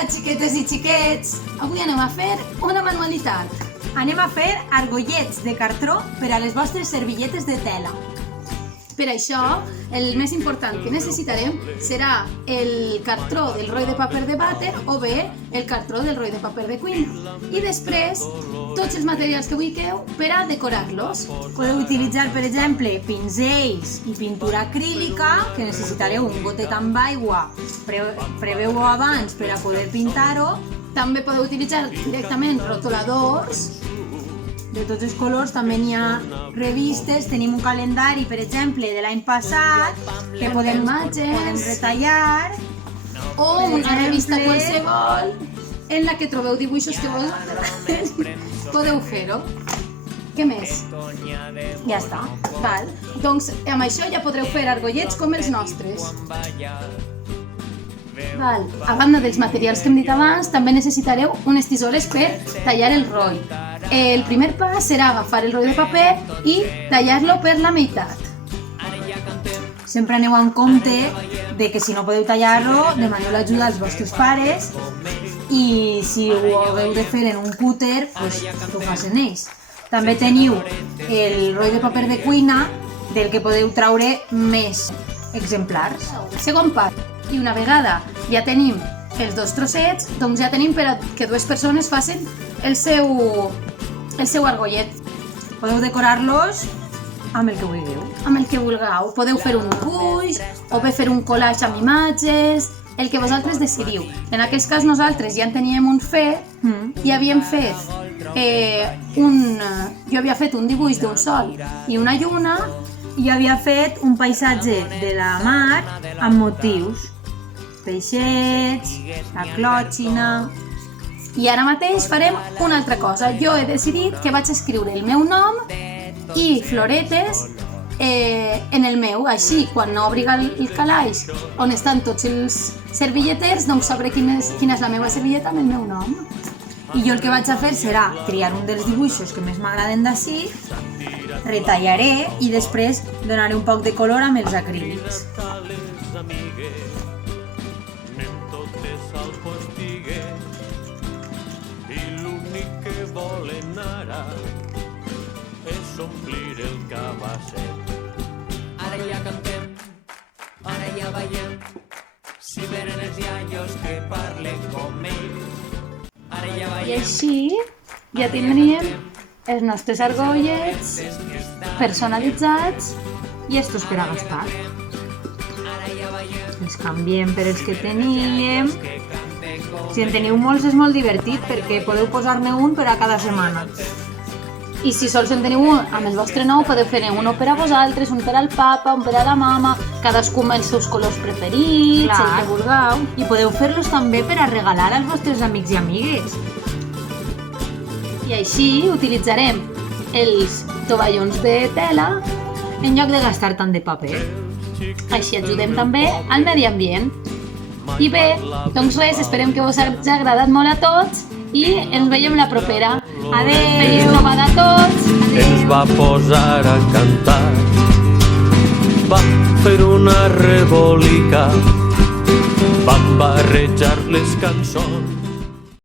Hola, xiquetes i xiquets! Avui anem a fer una manualitat. Anem a fer argollets de cartró per a les vostres servilletes de tela. Per això, el més important que necessitarem serà el cartró del roi de paper de vàter o bé el cartró del roi de paper de cuina. I després, tots els materials que vulgueu per a decorar-los. Podeu utilitzar, per exemple, pinzells i pintura acrílica, que necessitareu un gotet amb aigua. Preveu-ho abans per a poder pintar-ho. També podeu utilitzar directament rotuladors. De tots els colors, també n'hi ha revistes, tenim un calendari, per exemple, de l'any passat, que podem retallar. O una revista qualsevol en la que trobeu dibuixos que vosaltres podeu fer-ho. Què més? Ja està. Val. Doncs amb això ja podreu fer argollets com els nostres. Val. A banda dels materials que hem dit abans, també necessitareu unes tisores per tallar el roi. El primer pas serà agafar el roi de paper i tallar-lo per la meitat. Sempre aneu en compte de que si no podeu tallar-lo, demaneu l'ajuda als vostres pares i si ho hagueu de fer en un cúter, doncs que ho facin ells. També teniu el roi de paper de cuina, del que podeu traure més exemplars. Segon pas. I una vegada ja tenim els dos trossets, doncs ja tenim per a que dues persones facin el seu argollet. Podeu decorar-los amb el que vulgueu. Amb el que vulgueu. Podeu fer un dibuix o bé fer un collage amb imatges, el que vosaltres decidiu. En aquest cas nosaltres ja en teníem un fet i havíem fet jo havia fet un dibuix d'un sol i una lluna i havia fet un paisatge de la mar amb motius. Peixets, la clòtxina. I ara mateix farem una altra cosa. Jo he decidit que vaig escriure el meu nom i floretes en el meu. Així, quan obri el calaix on estan tots els servilleters, doncs sabré quina és la meva servilleta amb el meu nom. I jo el que vaig a fer serà triar un dels dibuixos que més m'agraden d'ací, retallaré i després donaré un poc de color amb els acrílics. Omplir el cabasset. Ara ja cantem, ara ja ballem, si venen els iaios que parlen com ells. Ara ja ballem. I així ja tindríem els nostres argollets personalitzats i estos per a gastar. Els canviem per els que teníem. Si en teniu molts és molt divertit perquè podeu posar-ne un per a cada setmana. I si sols en teniu un amb el vostre nou, podeu fer un per a vosaltres, un per al papa, un per a la mama, cadascú amb els seus colors preferits, el que vulgueu. I podeu fer-los també per a regalar als vostres amics i amigues. I així utilitzarem els tovallons de tela en lloc de gastar tant de paper. Així ajudem també al medi ambient. I bé, doncs res, esperem que us hagi agradat molt a tots i ens veiem la propera. Adéu! Feliç trobada a tots! Ens va posar a cantar, va fer una rebolica, van barrejar les cançons.